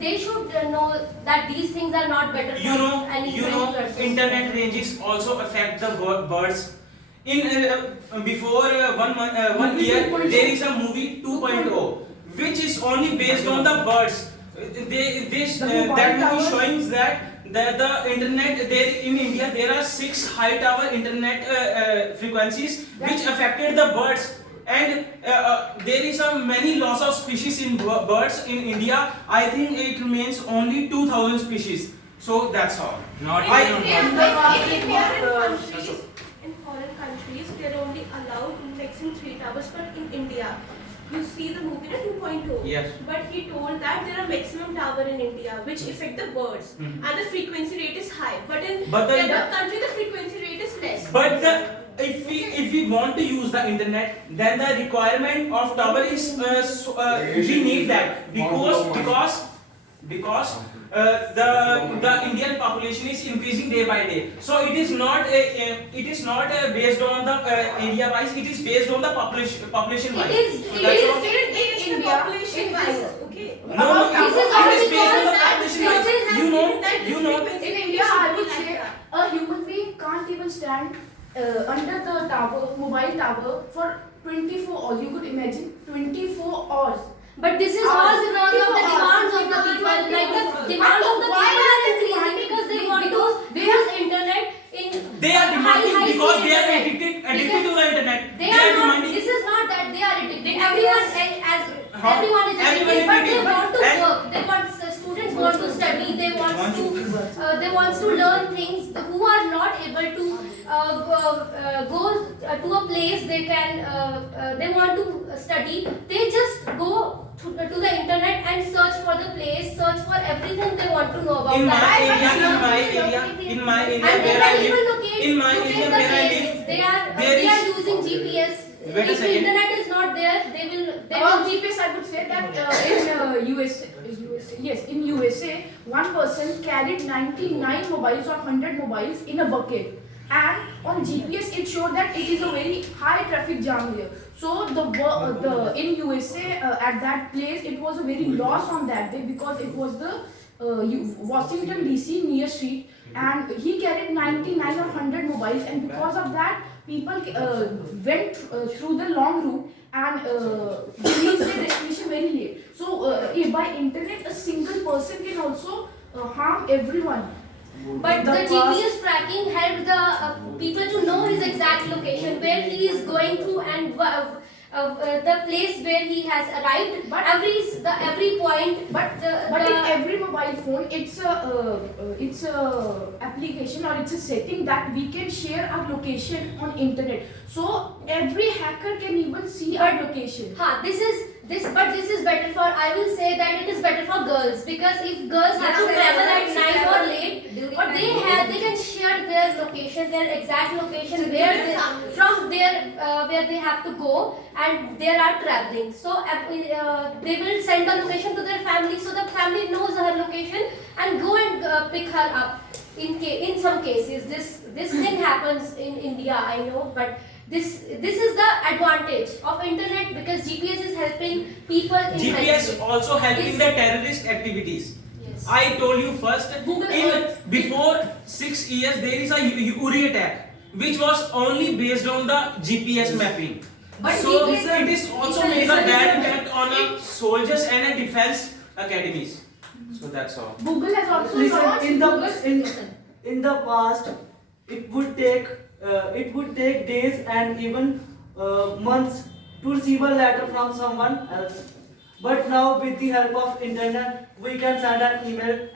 they should know that these things are not better for any person. Internet ranges also affect the birds. In before 1 year, there is a movie 2.0, which is only based on the birds. That movie showing that the internet there in India there are 6 high tower internet frequencies which affected the birds. And there is a many loss of species in birds in India. I think it remains only 2,000 species. So that's all. Not In foreign countries, they're only allowed maximum 3 towers, but in India, you see the movie 2.0. Yes. But he told that there are maximum tower in India which affect the birds, and the frequency rate is high. But in the other country, the frequency rate is less. But if we want to use the internet, then the requirement of tower is we need that because the Indian population is increasing day by day. So it is not based on the area wise. It is based on the population wise. It is population wise. Okay. No, This is it is based on the all population wise. You know. In India, I would say a human being can't even stand under the tower, mobile tower, for 24 hours. You could imagine 24 hours. But this is all because of the demands of the people. Like the demands of the people are increasing because they want to use internet in They are demanding high because speed they are internet. addicted to the internet. They are not. demanding. This is not that they are addicted. Everyone is Everyone addicted, is but they addicted. want to work. They want students want to study. They want to learn things. Who are not able to go to a place they can. They want to study. They just go to the internet and search for the place, search for everything they want to know about In that. my area where I live, They are using GPS. Wait a If the second. internet is not there, they will. About GPS, I would say that in USA, one person carried 99 mobiles or 100 mobiles in a bucket. And on GPS, it showed that it is a very high traffic jam here. So in USA at that place, it was a very loss on that day because it was the Washington DC near street, and he carried 99 or 100 mobiles, and because of that, people went through the long route and reached their destination very late. So by internet, a single person can also harm everyone. But the GPS tracking helped the people to know his exact location, where he is going to, and the place where he has arrived. But every point. But in every mobile phone, it's a application or it's a setting that we can share our location on internet. So every hacker can even see our location. But this is better for. I will say that it is better for girls, because if girls have to travel at night or late, or they can share their location, their exact location where they have to go, and they are traveling. So they will send the location to their family, so the family knows her location and go and pick her up. In some cases, this thing happens in India, I know, but. This is the advantage of internet, because GPS is helping people in GPS also helping the terrorist activities. Yes. I told you first. Before 6 years there is a Uri attack, which was only based on the GPS mapping. But So GPS it is also made a bad impact on soldiers and defense academies. So that's all. Google has also launched in the past, it would take days and even months to receive a letter from someone else. But now with the help of internet, we can send an email